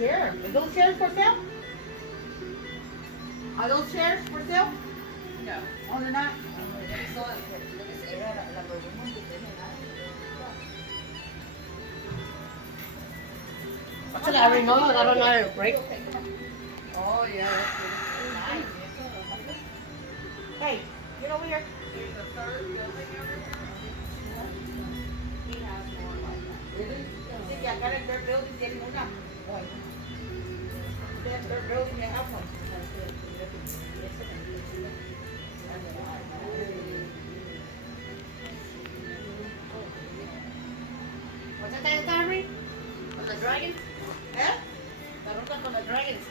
chair. Are those chairs for sale? Are those chairs for sale? No. Oh, they're not? Actually, I already know. I don't know how to break. Oh, yeah, that's really nice. Hey, get over here. There's a third building over here. He has more like that. Really? Sí, que acá en el third building tienen una. Ustedes third building they have one. What's that, Henry? Con the dragons? ¿Eh? La ruta con the dragons.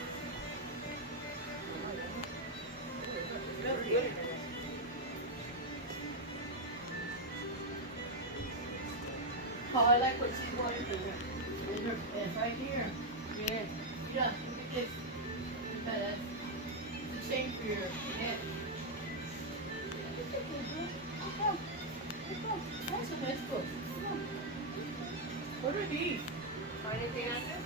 Oh, I like what she's wanting to do. It's right here. Yeah. Yeah, look at this. Look at that. It's a chain for your head. That's a nice book. What are these? Anything else?